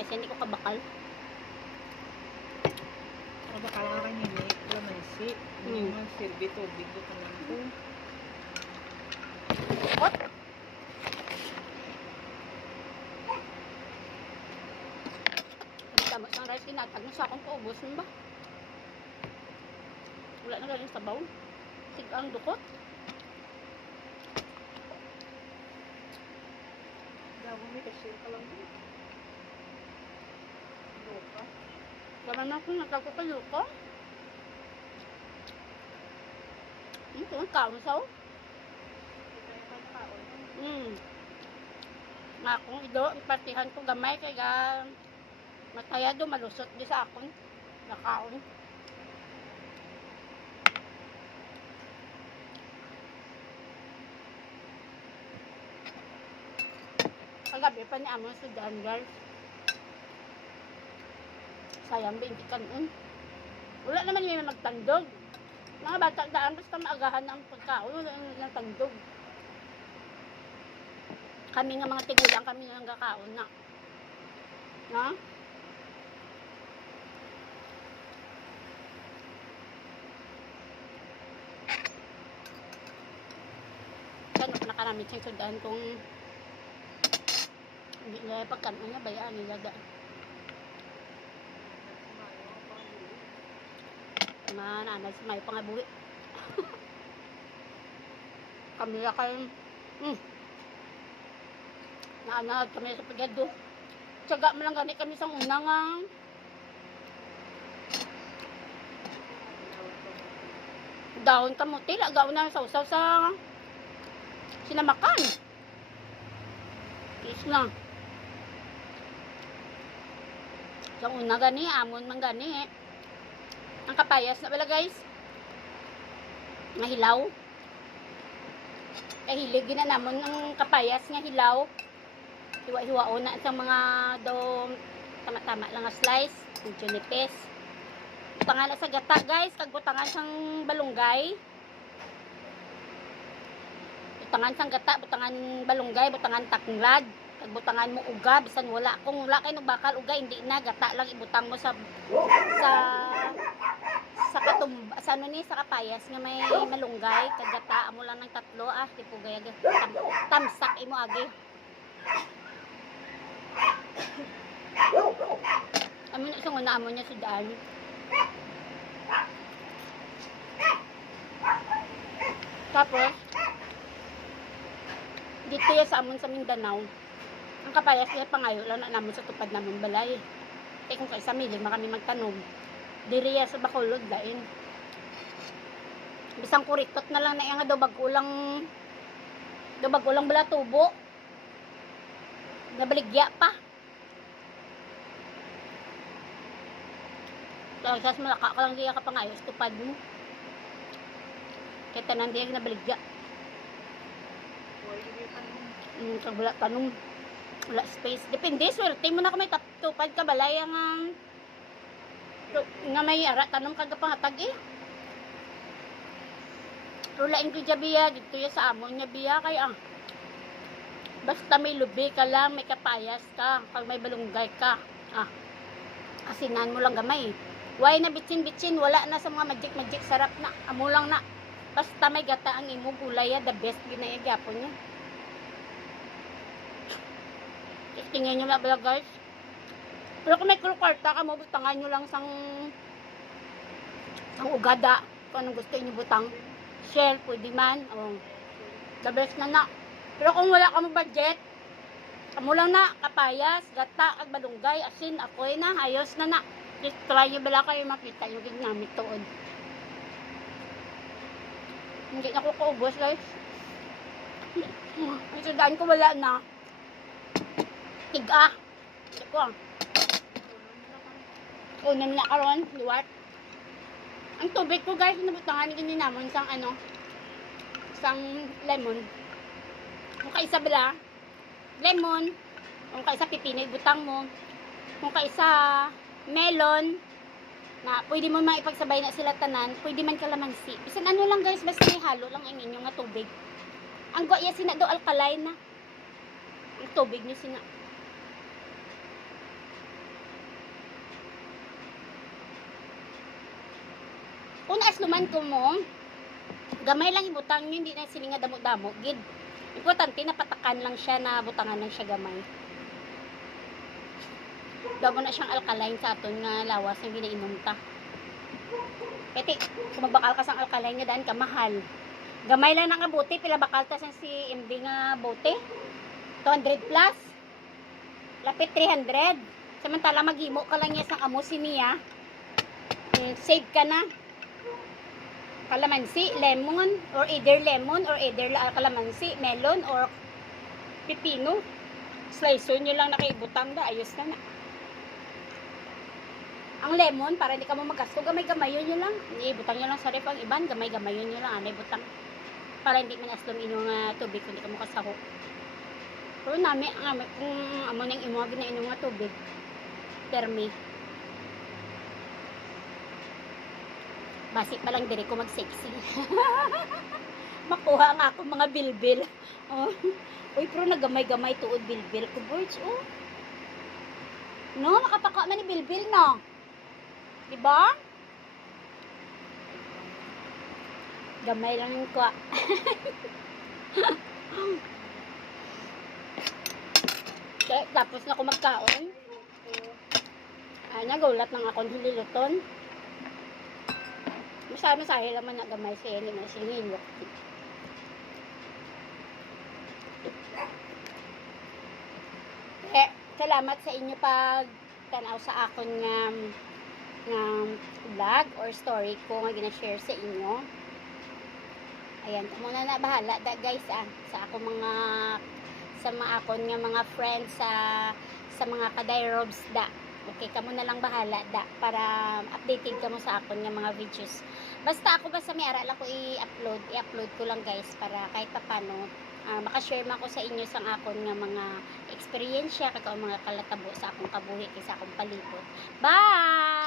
kaysa hindi ko kabakal. Kabakal nga kanini, lamansi. Hindi mo silbi tubig ko ka lang ko. What? Tama sa rice, kinatag mo sa akong paubos nun ba? Wala na galing sabaw. Sige ang dukot. Dawa may cashier ka lang din. Loka. Gaman na kung nagkakapayo ko. Ito ang kaon sa o. Nga akong ido, ipartihan ko gamay kaya mataya do malusot di sa akon. Nakaon. Kagabi pa ni Amo sa dyan, guys. Sayang ba hindi kanon. Wala naman yung magtandog. Mga bata daan, basta maagahan ng pagkaon, wala ng tandog. Kami nga mga tigulang, kami nga kakaon na. Na? Kano pa nakanamit siyang sudaan kung hindi nila pagkanon niya, bayaan nila daan. Mga nanay sa may pangabuhi. Kami na kayo, naanad kami sa pagyado. Tiyaga mo lang gani kami sa unang dahon kamuti, lagaw na sa usaw sa sinamakan. Kiss na. Sa una gani, amon man gani ang kapayas na pala guys. Nga hilaw. Hilig na namon ang kapayas nga hilaw. Hiwa-hiwao na sa mga do tama-tama lang nga slice. Ang junipes. Butangan na sa gata guys. Kagbutangan sang balunggay. Butangan sang gata. Butangan balunggay. Butangan taklad. Kagbutangan mo uga. Bisan wala. Kung wala kayo bakal uga, hindi na. Gata lang ibutang mo sa katumba, sa ano ni, sa kapayas nga may malunggay, kagata mo lang ng tatlo, di po gaya, tamsak imo agi. Amo na isang una amo niya sudaan. Tapos, dito ya sa amon sa Mindanao, ang kapayas niya pangayo lang na namon sa tupad namon balay. Kaya kung kaisa milig, makami magtanom. Diriya sa Bacolod lain. Bisang kuritot na lang na yung daw bagulang bala tubo. Nabaligya pa. Tapos malaka ka lang diya ka pangayos tupad mo. Kaya tanan diya nabaligya. Kag wala tanong. Wala space. Depende, swerte mo na kung may tupad ka balay ang nga may ara tanong kaga pangatag rulain ko dya biya dito ya sa amon niya biya kaya basta may lubi ka lang, may kapayas ka, pag may balunggay ka asinan mo lang gamay. Why na bitsin wala na sa mga magic sarap na amo lang na basta may gata ang imo gulay the best ginaya gyapon niya. Tingnan nyo na bala guys. Pero kung may kwarta ka mo, butangan nyo lang sang ugada. Kung anong gusto nyo butang. Shell, pwede man. The best na na. Pero kung wala ka mo budget, kamo lang na, kapayas, gata, balunggay, asin, akoy na, ayos na na. Just try nyo bala kayo makita yung ginamit tuod. Hindi na ko kaubos guys. Ang sudaan ko wala na. Tiga. Ito unan na karon, liwat. Ang tubig ko guys, nabutangan ni namon sang sang lemon. Kung kaisa bala, lemon. Kung kaisa pipino, butang mo. Kung kaisa melon, na pwede mo maipagsabay na sila tanan, pwede man kalamansi. Bisan ano lang guys, basta ihalo lang ang inyo nga tubig. Ang goya sina do alkaline na. Ang tubig niyo sina. Kung naasluman ko mo, gamay lang ibutang nyo, hindi na sila nga damo-damo. Gid. Importante na patakan lang siya, na butangan lang siya gamay. Damo na siyang alkaline sa aton nga lawas na ginainom ta. Peti, kung magbakal ka sang alkaline nga daan ka, mahal. Gamay lang nang abuti, pila bakal ta sang si MD nga bote. 200 plus. Lapit 300. Samantala maghimo ka lang niya sang amo niya. Save ka na. Kalamansi, lemon, or either kalamansi, melon, or pipino. Slicer nyo lang nakaibutang da, ayos na na. Ang lemon, para hindi ka mo magasto, gamay-gamayon nyo lang. Ibutang nyo lang sa ref ang iban, gamay-gamayon nyo lang, anay butang. Para hindi manaslom inyong tubig, kung hindi ka mo kasaho. Pero nami, kung amo nang imo ginainom nga tubig, termi. Basi pa lang dire ko mag-sexy. Makuha nga ako mga bilbil. Oh. Uy, pero nagamay-gamay tuod bilbil ko, birds. Oh. No, makapaka man ni bilbil, no? Diba? Gamay lang yung kwa. Tapos na ako magkaon. Ay, nagulat ng akong hililuton. Masahe naman na gamay siya, hindi na siya hilok. Salamat sa inyo pag tanaw sa akon nga vlog or story ko nga gina-share sa inyo. Ayan, muna na bahala da guys sa ako mga akon nga mga friends sa mga kaday-robs da. Okay, kamo na lang bahala da para updated kamo sa akon nga mga videos. Basta ako basta may ara lang ko i-upload ko lang guys para kahit paano makashare man ko sa inyo sang akon nga mga experience kag mga kalatabo sa akong kabuhi kay sa akong palibot. Bye!